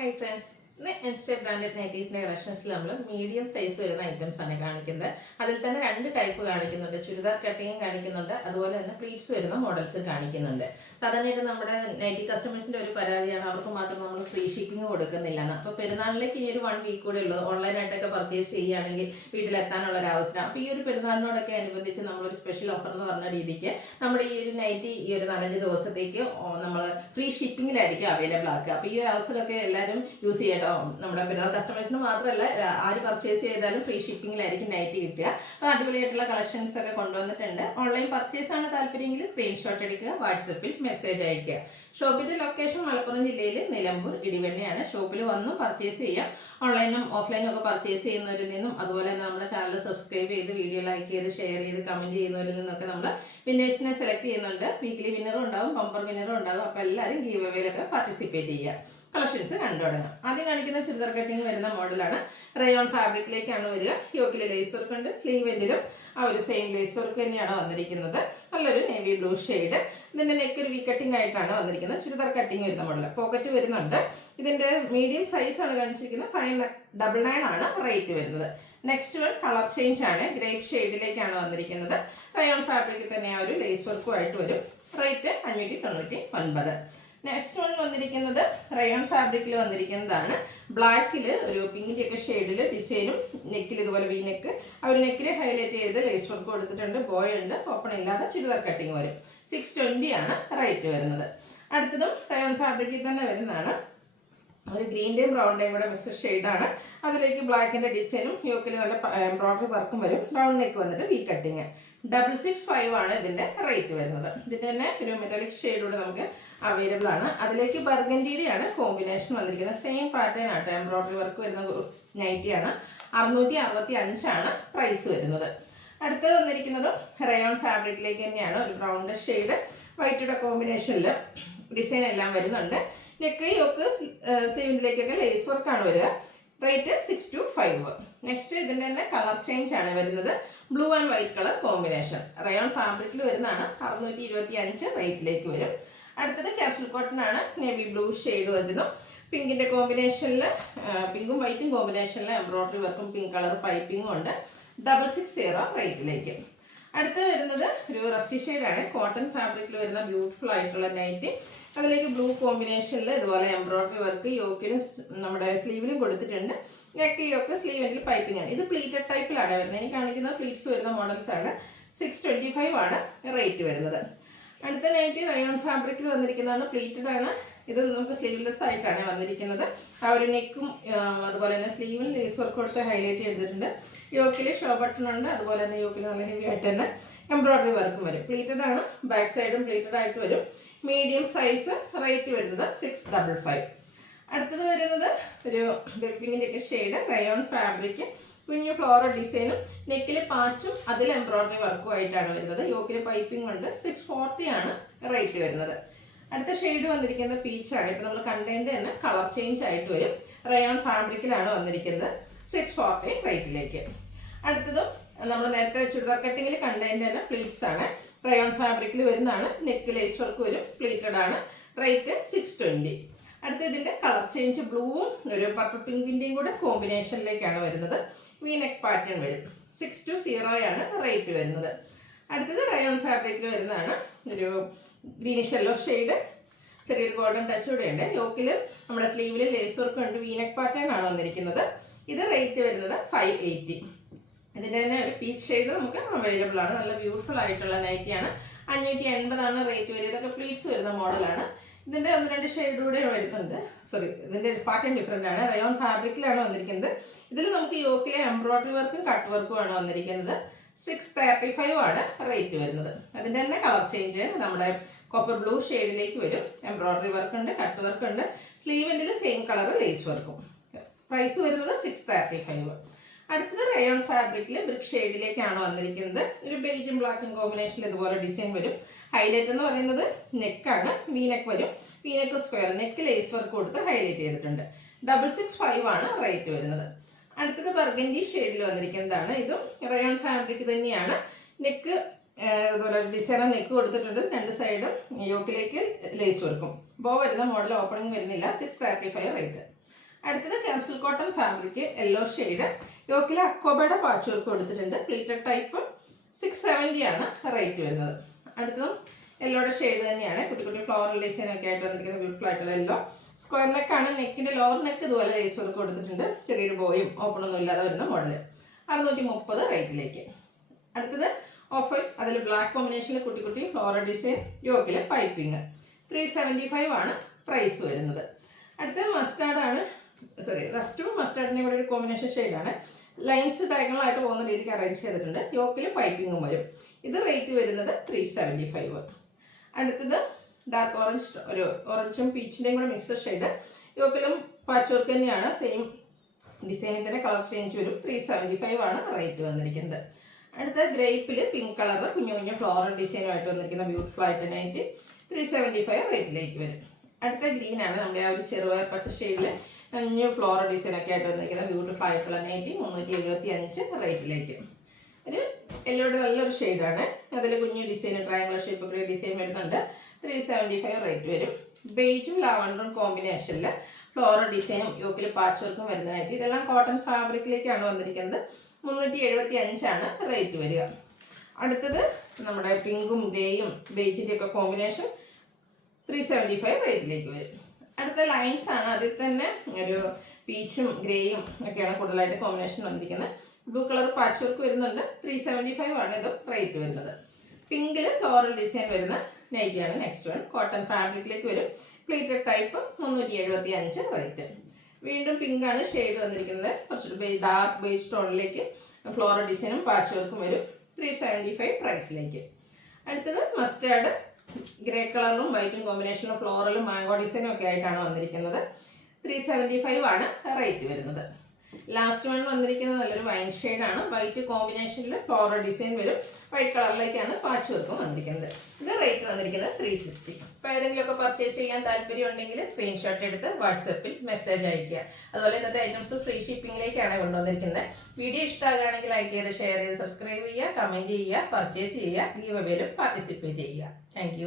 Hi friends, insta branded നൈറ്റീസിന്റെ കളക്ഷൻസിൽ നമ്മൾ medium size വരുന്ന items ആണ് കാണിക്കുന്നത്. അതിൽ തന്നെ രണ്ട് ടൈപ്പ് കാണിക്കുന്നുണ്ട്, ചുരിദാർ കട്ടിങ് കാണിക്കുന്നുണ്ട്, അതുപോലെ തന്നെ പ്ലീറ്റ്സ് വരുന്ന മോഡൽസ് കാണിക്കുന്നുണ്ട്. സാധാരണയായിട്ട് നമ്മുടെ നൈറ്റി കസ്റ്റമേഴ്സിന്റെ ഒരു പരാതിയാണ് അവർക്ക് മാത്രം നമ്മൾ ഫ്രീ ഷിപ്പിംഗ് കൊടുക്കുന്നില്ല എന്ന്. അപ്പോൾ പെരുന്നാളിലേക്ക് ഇനി ഒരു 1 വീക്ക് കൂടെ ഉള്ളൂ, ഓൺലൈനായിട്ടൊക്കെ പർച്ചേസ് ചെയ്യുകയാണെങ്കിൽ വീട്ടിലെത്താനുള്ള ഒരു അവസരം. അപ്പോൾ ഈ ഒരു പെരുന്നാളിനോടൊക്കെ അനുബന്ധിച്ച് നമ്മളൊരു സ്പെഷ്യൽ ഓഫർ എന്ന് പറഞ്ഞ രീതിക്ക് നമ്മുടെ ഈ ഒരു നൈറ്റി ഈ ഒരു 4-5 ദിവസത്തേക്ക് നമ്മൾ ഫ്രീ ഷിപ്പിങ്ങിലായിരിക്കും അവൈലബിൾ ആക്കുക. അപ്പോൾ ഈ ഒരു അവസരമൊക്കെ എല്ലാവരും യൂസ് ചെയ്യട്ടോ. നമ്മുടെ പെരുന്നാൾ കസ്റ്റമേഴ്സിന് മാത്രമല്ല, ആര് പർച്ചേസ് ചെയ്താലും ഫ്രീ ഷിപ്പിങ്ങിലായിരിക്കും നൈറ്റി കിട്ടുക. അപ്പോൾ അടിപൊളിയായിട്ടുള്ള കളക്ഷൻസ് ഒക്കെ കൊണ്ടുവന്നിട്ടുണ്ട്. ഓൺലൈൻ പർച്ചേസ് ആണ് താല്പര്യമെങ്കിൽ സ്ക്രീൻഷോട്ട് എടുക്കുക, വാട്സപ്പിൽ മെസ്സേജ് അയക്കുക. ഷോപ്പിന്റെ ലൊക്കേഷൻ മലപ്പുറം ജില്ലയിൽ നിലമ്പൂർ ഇടിവെണ്ണയാണ്. ഷോപ്പിൽ വന്നും പർച്ചേസ് ചെയ്യാം. ഓൺലൈനും ഓഫ്ലൈനും ഒക്കെ പർച്ചേസ് ചെയ്യുന്നവരിൽ നിന്നും, അതുപോലെ തന്നെ നമ്മുടെ ചാനൽ സബ്സ്ക്രൈബ് ചെയ്ത് വീഡിയോ ലൈക്ക് ചെയ്ത് ഷെയർ ചെയ്ത് കമന്റ് ചെയ്യുന്നവരിൽ നിന്നൊക്കെ നമ്മൾ വിന്നേഴ്സിനെ സെലക്ട് ചെയ്യുന്നുണ്ട്. വീക്ക്ലി വിന്നറും ഉണ്ടാകും, ബമ്പർ വിന്നറും ഉണ്ടാകും. അപ്പോൾ എല്ലാവരും ഗീവ് അവേയിലൊക്കെ പാർട്ടിസിപ്പേറ്റ് ചെയ്യുക. കളക്ഷൻസ് കണ്ടു തുടങ്ങാം. ആദ്യം കാണിക്കുന്ന ചുരിദാർ കട്ടിങ് വരുന്ന മോഡലാണ്. റയോൺ ഫാബ്രിക്കിലേക്കാണ് വരിക. യോക്കിൽ ലേസ് വർക്ക് ഉണ്ട്, സ്ലീവ് എൻഡിലും ആ ഒരു സെയിം ലേസ് വർക്ക് തന്നെയാണ് വന്നിരിക്കുന്നത്. നല്ലൊരു നേവി ബ്ലൂ ഷെയ്ഡ്. ഇതിന്റെ നെക്ക് ഒരു വി കട്ടിംഗ് ആയിട്ടാണ് വന്നിരിക്കുന്നത്. ചുരിദാർ കട്ടിങ് വരുന്ന മോഡൽ. പോക്കറ്റ് വരുന്നുണ്ട്. ഇതിന്റെ മീഡിയം സൈസ് ആണ് കാണിച്ചിരിക്കുന്നത്. 599 ആണ് റേറ്റ് വരുന്നത്. നെക്സ്റ്റ് വൺ കളർ ചേഞ്ച് ആണ്, ഗ്രേപ്പ് ഷെയ്ഡിലേക്കാണ് വന്നിരിക്കുന്നത്. റയോൺ ഫാബ്രിക്കിൽ തന്നെ ആ ഒരു ലേസ് വർക്കും ആയിട്ട് വരും. റേറ്റ് 599. നെക്സ്റ്റ് വൺ വന്നിരിക്കുന്നത് റയോൺ ഫാബ്രിക്കിൽ വന്നിരിക്കുന്നതാണ്. ബ്ലാക്കിൽ ഒരു പിങ്കിൻ്റെ ഒക്കെ ഷെയ്ഡിൽ ഡിസൈനും നെക്കിൽ ഇതുപോലെ വി നെക്ക്. അവർ നെക്കിൽ ഹൈലൈറ്റ് ചെയ്ത് ലേസ് വർക്ക് കൊടുത്തിട്ടുണ്ട്. ബോയ് ഉണ്ട്, ഓപ്പൺ ഇല്ലാതെ ചുരിദാർ കട്ടിങ് വരും. 620 ആണ് റേറ്റ് വരുന്നത്. അടുത്തതും റയോൺ ഫാബ്രിക്കിൽ തന്നെ വരുന്നതാണ്. ഒരു ഗ്രീൻ്റെയും ബ്രൗണിൻ്റെയും കൂടെ മിക്സഡ് ഷെയ്ഡാണ്. അതിലേക്ക് ബ്ലാക്കിൻ്റെ ഡിസൈനും യോക്കിൽ നല്ല എംബ്രോയിഡറി വർക്കും വരും. റൗണ്ട് നെക്ക് വന്നിട്ട് വി കട്ടിങ്. 665 ആണ് ഇതിൻ്റെ റേറ്റ് വരുന്നത്. ഇതിൻ്റെ തന്നെ ഒരു മെറ്റാലിക് ഷെയ്ഡൂടെ നമുക്ക് അവൈലബിൾ ആണ്. അതിലേക്ക് ബർഗൻഡിയുടെയാണ് കോമ്പിനേഷൻ വന്നിരിക്കുന്നത്. സെയിം പാറ്റേൺ ആട്ടോ, എംബ്രോയിഡറി വർക്ക് വരുന്ന നൈറ്റിയാണ്. 665 ആണ് പ്രൈസ് വരുന്നത്. അടുത്ത് വന്നിരിക്കുന്നത് റയോൺ ഫാബ്രിക്കിലേക്ക് തന്നെയാണ്. ഒരു ബ്രൗണ്ട് ഷെയ്ഡ് വൈറ്റുടെ കോമ്പിനേഷനിൽ ഡിസൈൻ എല്ലാം വരുന്നുണ്ട്. നെക്ക് യോക്ക് സ്ലീവിലേക്കൊക്കെ ലേസ് വർക്കാണ് വരിക. റേറ്റ് 625. നെക്സ്റ്റ് ഇതിൻ്റെ തന്നെ കളർ ചേഞ്ച് ആണ് വരുന്നത്. Blue and white colour combination. Rayon ഫാബ്രിക്കിൽ വരുന്നതാണ്. 625 റേറ്റിലേക്ക് വരും. അടുത്തത് ക്യാപ്സൂൾ കോട്ടൺ ആണ്. നേവി ബ്ലൂ ഷെയ്ഡ് വരുന്നു. പിങ്കിൻ്റെ കോമ്പിനേഷനിൽ, പിങ്കും വൈറ്റും കോമ്പിനേഷനിൽ എംബ്രോയിഡറി വർക്കും പിങ്ക് കളർ പൈപ്പിങ്ങും ഉണ്ട്. 660 റേറ്റിലേക്ക്. അടുത്ത് വരുന്നത് ഒരു റസ്റ്റി ഷെയ്ഡാണ്. കോട്ടൺ ഫാബ്രിക്കിൽ വരുന്ന ബ്യൂട്ടിഫുൾ ആയിട്ടുള്ള നൈറ്റി. അതിലേക്ക് ബ്ലൂ കോമ്പിനേഷനിൽ ഇതുപോലെ എംബ്രോയിഡറി വർക്ക് യോക്കിലും നമ്മുടെ സ്ലീവിലും കൊടുത്തിട്ടുണ്ട്. നെക്ക് യോക്ക് സ്ലീവിൽ പൈപ്പിംഗ് ആണ്. ഇത് പ്ലീറ്റഡ് ടൈപ്പിലാണ് വരുന്നത്. എനിക്ക് കാണിക്കുന്ന പ്ലീറ്റ്സ് വരുന്ന മോഡൽസ് ആണ്. 625 ആണ് റേറ്റ് വരുന്നത്. അടുത്ത നൈറ്റി റയോൺ ഫാബ്രിക്കിൽ വന്നിരിക്കുന്നതാണ്. പ്ലീറ്റഡ് ആണ്. ഇത് നമുക്ക് സ്ലീവ്ലെസ് ആയിട്ടാണ് വന്നിരിക്കുന്നത്. ആ ഒരു നെക്കും അതുപോലെ തന്നെ സ്ലീവിൽ ലേസ് വർക്ക് കൊടുത്ത് ഹൈലൈറ്റ് ചെയ്തിട്ടുണ്ട്. യോക്കിൽ ഷോ ബട്ടൺ ഉണ്ട്. അതുപോലെ തന്നെ യോക്കിൽ നല്ല ഹെവി ആയിട്ട് തന്നെ എംബ്രോയിഡറി വർക്കും വരും. പ്ലീറ്റഡ് ആണ്. ബാക്ക് സൈഡും പ്ലീറ്റഡ് ആയിട്ട് വരും. Medium size. റേറ്റ് വരുന്നത് 655. അടുത്തത് വരുന്നത് ഒരു ബെപ്പിങ്ങിൻ്റെ ഒക്കെ ഷെയ്ഡ്. റയോൺ ഫാബ്രിക്, കുഞ്ഞു ഫ്ലോറൽ ഡിസൈനും നെക്കിൽ പാച്ചും അതിൽ എംബ്രോയിഡറി വർക്കും ആയിട്ടാണ് വരുന്നത്. യോക്കിൽ പൈപ്പിംഗ് ഉണ്ട്. 640 ആണ് റേറ്റ് വരുന്നത്. അടുത്ത ഷെയ്ഡ് വന്നിരിക്കുന്നത് പീച്ചാണ്. ഇപ്പം നമ്മൾ കണ്ടതിൻ്റെ തന്നെ കളർ ചേഞ്ച് ആയിട്ട് വരും. റയോൺ ഫാബ്രിക്കിലാണ് വന്നിരിക്കുന്നത്. 640 റേറ്റിലേക്ക്. അടുത്തതും നമ്മൾ നേരത്തെ ചുരിദാർ കട്ടിങ്ങിൽ കണ്ടതിൻ്റെ തന്നെ പ്ലീറ്റ്സ് ആണ്. റയോൺ ഫാബ്രിക്കിൽ വരുന്നതാണ്. നെക്ക് ലേസ് വർക്ക് വരും. പ്ലീറ്റഡ് ആണ്. റേറ്റ് 620. അടുത്ത ഇതിൻ്റെ കളർ ചേഞ്ച് ബ്ലൂവും ഒരു പർപ്പിൾ പിങ്കിൻ്റെയും കൂടെ കോമ്പിനേഷനിലേക്കാണ് വരുന്നത്. വി നെക്ക് പാറ്റേൺ വരും. 620 ആണ് റേറ്റ് വരുന്നത്. അടുത്തത് റയോൺ ഫാബ്രിക്കിൽ വരുന്നതാണ്. ഒരു ഗ്രീനിഷ് യെല്ലോ ഷെയ്ഡ്. ചെറിയൊരു ഗോൾഡൻ ടച്ച് കൂടെ ഉണ്ട്. യോക്കിൽ നമ്മുടെ സ്ലീവിൽ ലേസ് വർക്ക് ഉണ്ട്. വി നെക്ക് പാറ്റേൺ ആണ് വന്നിരിക്കുന്നത്. ഇത് റേറ്റ് വരുന്നത് 580. ഇതിൻ്റെ തന്നെ ഒരു പീച്ച് ഷെയ്ഡ് നമുക്ക് അവൈലബിൾ ആണ്. നല്ല ബ്യൂട്ടിഫുൾ ആയിട്ടുള്ള നൈറ്റിയാണ്. 580 ആണ് റേറ്റ് വരിക. ഇതൊക്കെ പ്ലീറ്റ്സ് വരുന്ന മോഡലാണ്. ഇതിൻ്റെ 1-2 ഷെയ്ഡ് കൂടെ വരുന്നുണ്ട്. സോറി, ഇതിൻ്റെ പാറ്റേൺ ഡിഫറെൻ്റ് ആണ്. റയോൺ ഫാബ്രിക്കിലാണ് വന്നിരിക്കുന്നത്. ഇതിൽ നമുക്ക് യോക്കിലെ എംബ്രോയിഡറി വർക്കും കട്ട് വർക്കും ആണ് വന്നിരിക്കുന്നത്. 635 ആണ് റേറ്റ് വരുന്നത്. അതിൻ്റെ തന്നെ കളർ ചേഞ്ച് നമ്മുടെ കോപ്പർ ബ്ലൂ ഷെയ്ഡിലേക്ക് വരും. എംബ്രോയിഡറി വർക്ക് ഉണ്ട്, കട്ട് വർക്ക് ഉണ്ട്. സ്ലീവിൻ്റെ സെയിം കളർ ലേസ് വർക്കും. പ്രൈസ് വരുന്നത് 635. അടുത്തത് റയോൺ ഫാബ്രിക്കിൽ ബ്രിക്ക് ഷെയ്ഡിലേക്കാണ് വന്നിരിക്കുന്നത്. ഒരു ബെൽജിയം ബ്ലാക്കും കോമ്പിനേഷനിൽ ഇതുപോലെ ഡിസൈൻ വരും. ഹൈലൈറ്റ് എന്ന് പറയുന്നത് നെക്കാണ്. വി നെക്ക് വരും. V neck square. Neck lace work കൊടുത്ത് ഹൈലൈറ്റ് ചെയ്തിട്ടുണ്ട്. 665 ആണ് റേറ്റ് വരുന്നത്. അടുത്തത് ബർഗൻഡി ഷെയ്ഡിൽ വന്നിരിക്കുന്നതാണ്. ഇതും റയോൺ ഫാബ്രിക് തന്നെയാണ്. നെക്ക് അതുപോലെ ഡിസൈനർ നെക്ക് കൊടുത്തിട്ടുണ്ട്. 2 സൈഡും യോക്കിലേക്ക് ലേസ് വർക്കും. ബോ വരുന്ന മോഡൽ ഓപ്പണിംഗ് വരുന്നില്ല. 635 റേറ്റ്. അടുത്തത് capsule cotton fabric yellow shade, യോക്കിൽ അക്കോബയുടെ പാച്ച് വർക്ക് കൊടുത്തിട്ടുണ്ട്. പ്ലീറ്റഡ് ടൈപ്പ് 670 ആണ് റേറ്റ് വരുന്നത്. അടുത്തതും യെല്ലോയുടെ ഷെയ്ഡ് തന്നെയാണ്, കുട്ടി കുട്ടി ഫ്ലോറൽ ഡിസൈൻ ഒക്കെ ആയിട്ട് വന്നിരിക്കുന്ന ബ്യൂട്ടിഫുൾ ആയിട്ടുള്ള യെല്ലോ. സ്ക്വയർ നെക്കാണ്, നെക്കിന്റെ ലോവർ നെക്ക് ഇതുപോലെ ലേസ് വർക്ക് കൊടുത്തിട്ടുണ്ട്. ചെറിയൊരു ബോയും ഓപ്പണൊന്നും ഇല്ലാതെ വരുന്ന മോഡൽ. 630 റേറ്റിലേക്ക്. അടുത്തത് ഓഫ് വൈറ്റ്, അതിൽ ബ്ലാക്ക് കോമ്പിനേഷനിൽ കുട്ടി കുട്ടി ഫ്ലോറൽ ഡിസൈൻ, യോക്കിൽ പൈപ്പിംഗ്. 375 ആണ് പ്രൈസ് വരുന്നത്. അടുത്ത മസ്റ്റാർഡ് ആണ്, റസ്റ്റും മസ്റ്റാർഡിൻ്റെ ഇവിടെ ഒരു കോമ്പിനേഷൻ ഷെയ്ഡാണ്. ലൈൻസ് ഡയഗണലായിട്ട് പോകുന്ന രീതിക്ക് അറേഞ്ച് ചെയ്തിട്ടുണ്ട്. യോക്കിൽ പൈപ്പിങ്ങും വരും. ഇത് റേറ്റ് വരുന്നത് 375. അടുത്തത് ഡാർക്ക് ഓറഞ്ച്, ഒരു ഓറഞ്ചും പീച്ചിൻ്റെയും കൂടെ മിക്സഡ് ഷെയ്ഡ്. യോക്കിലും പാച്ച് വർക്ക് തന്നെയാണ്, സെയിം ഡിസൈനിൽ തന്നെ കളർ ചേഞ്ച് വരും. 375 ആണ് റേറ്റ് വന്നിരിക്കുന്നത്. അടുത്ത ഗ്രേപ്പിൽ പിങ്ക് കളർ കുഞ്ഞു കുഞ്ഞു ഫ്ലോറൽ ഡിസൈനുമായിട്ട് വന്നിരിക്കുന്ന ബ്യൂട്ടിഫുൾ ആയിട്ട് നൈറ്റ് 375 റേറ്റിലേക്ക് വരും. അടുത്ത ഗ്രീൻ ആണ്, നമ്മുടെ ആ ഒരു ചെറുപയർ പച്ച ഷെയ്ഡിൽ കുഞ്ഞു ഫ്ലോറൽ ഡിസൈൻ ഒക്കെ ആയിട്ട് വന്നിരിക്കുന്ന ബ്യൂട്ടിഫുൾ ആയിട്ടുള്ള നൈറ്റ് 375 റേറ്റിലേക്ക്. ഒരു യെല്ലോയുടെ നല്ലൊരു ഷെയ്ഡാണ്, അതിൽ കുഞ്ഞു ഡിസൈൻ ട്രയാങ്കുലർ ഷേപ്പ് കൂടി ഡിസൈൻ വരുന്നുണ്ട്. 375 റേറ്റ് വരും. ബേജും ലാവണ്ടറും കോമ്പിനേഷനിൽ ഫ്ലോറൽ ഡിസൈനും യോക്കിൽ പാച്ച് വർക്കും വരുന്നതായിട്ട്. ഇതെല്ലാം കോട്ടൺ ഫാബ്രിക്കിലേക്കാണ് വന്നിരിക്കുന്നത്. 375 ആണ് റേറ്റ് വരിക. അടുത്തത് നമ്മുടെ പിങ്കും ഗ്രേയും ബേജിൻ്റെ ഒക്കെ കോമ്പിനേഷൻ 375 റേറ്റിലേക്ക് വരും. അടുത്ത ലൈൻസ് ആണ്, അതിൽ തന്നെ ഒരു പീച്ചും ഗ്രേയും ഒക്കെയാണ് കൂടുതലായിട്ട് കോമ്പിനേഷൻ വന്നിരിക്കുന്നത്. ബ്ലൂ കളർ പാച്ച് വർക്ക് വരുന്നുണ്ട്. 375 ആണ് ഇത് റേറ്റ് വരുന്നത്. പിങ്കിൽ ഫ്ലോറൽ ഡിസൈൻ വരുന്ന നൈറ്റിയാണ് നെക്സ്റ്റ് വൺ. കോട്ടൺ ഫാബ്രിക്കിലേക്ക് വരും. Pleated type 375 rate. വീണ്ടും പിങ്ക് ആണ് ഷെയ്ഡ് വന്നിരിക്കുന്നത്. കുറച്ചൊരു ഡാർക്ക് ബേജ് ടോണിലേക്ക് ഫ്ലോറൽ ഡിസൈനും പാച്ച് വർക്കും വരും. 375 പ്രൈസിലേക്ക്. അടുത്തത് മസ്റ്റാർഡ്, ഗ്രേ കളറും വൈറ്റും കോമ്പിനേഷനിലും ഫ്ലോറലും മാംഗോ ഡിസൈനും ഒക്കെ ആയിട്ടാണ് വന്നിരിക്കുന്നത്. 375 ആണ് റേറ്റ് വരുന്നത്. ലാസ്റ്റ് വൺ വന്നിരിക്കുന്നത് നല്ലൊരു വൈൻ ഷെയ്ഡാണ്. വൈറ്റ് കോമ്പിനേഷനിൽ ഫ്ലോറൽ ഡിസൈൻ വരും. വൈറ്റ് കളറിലേക്കാണ് പാച്ച് വർക്കും വന്നിരിക്കുന്നത്. ഇത് റേറ്റ് വന്നിരിക്കുന്നത് 360. അപ്പോൾ ഏതെങ്കിലുമൊക്കെ പർച്ചേസ് ചെയ്യാൻ താല്പര്യം ഉണ്ടെങ്കിൽ സ്ക്രീൻഷോട്ട് എടുത്ത് വാട്സപ്പിൽ മെസ്സേജ് അയയ്ക്കുക. അതുപോലെ ഇന്നത്തെ ഐറ്റംസ് ഫ്രീ ഷിപ്പിംഗിലേക്കാണ് കൊണ്ടുവന്നിരിക്കുന്നത്. വീഡിയോ ഇഷ്ടമാകുകയാണെങ്കിൽ ലൈക്ക് ചെയ്ത് ഷെയർ ചെയ്ത് സബ്സ്ക്രൈബ് ചെയ്യുക, കമൻറ്റ് ചെയ്യുക, പർച്ചേസ് ചെയ്യുക, ഗീവ് അവേയിലും പാർട്ടിസിപ്പേറ്റ് ചെയ്യുക. താങ്ക്